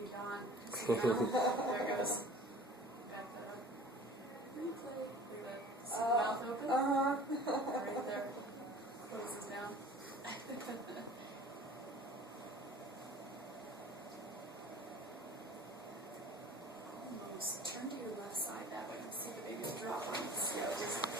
big yawn. So now, there it goes. Back that up. Look at that. See the mouth open? Right there. Closes down. Almost turned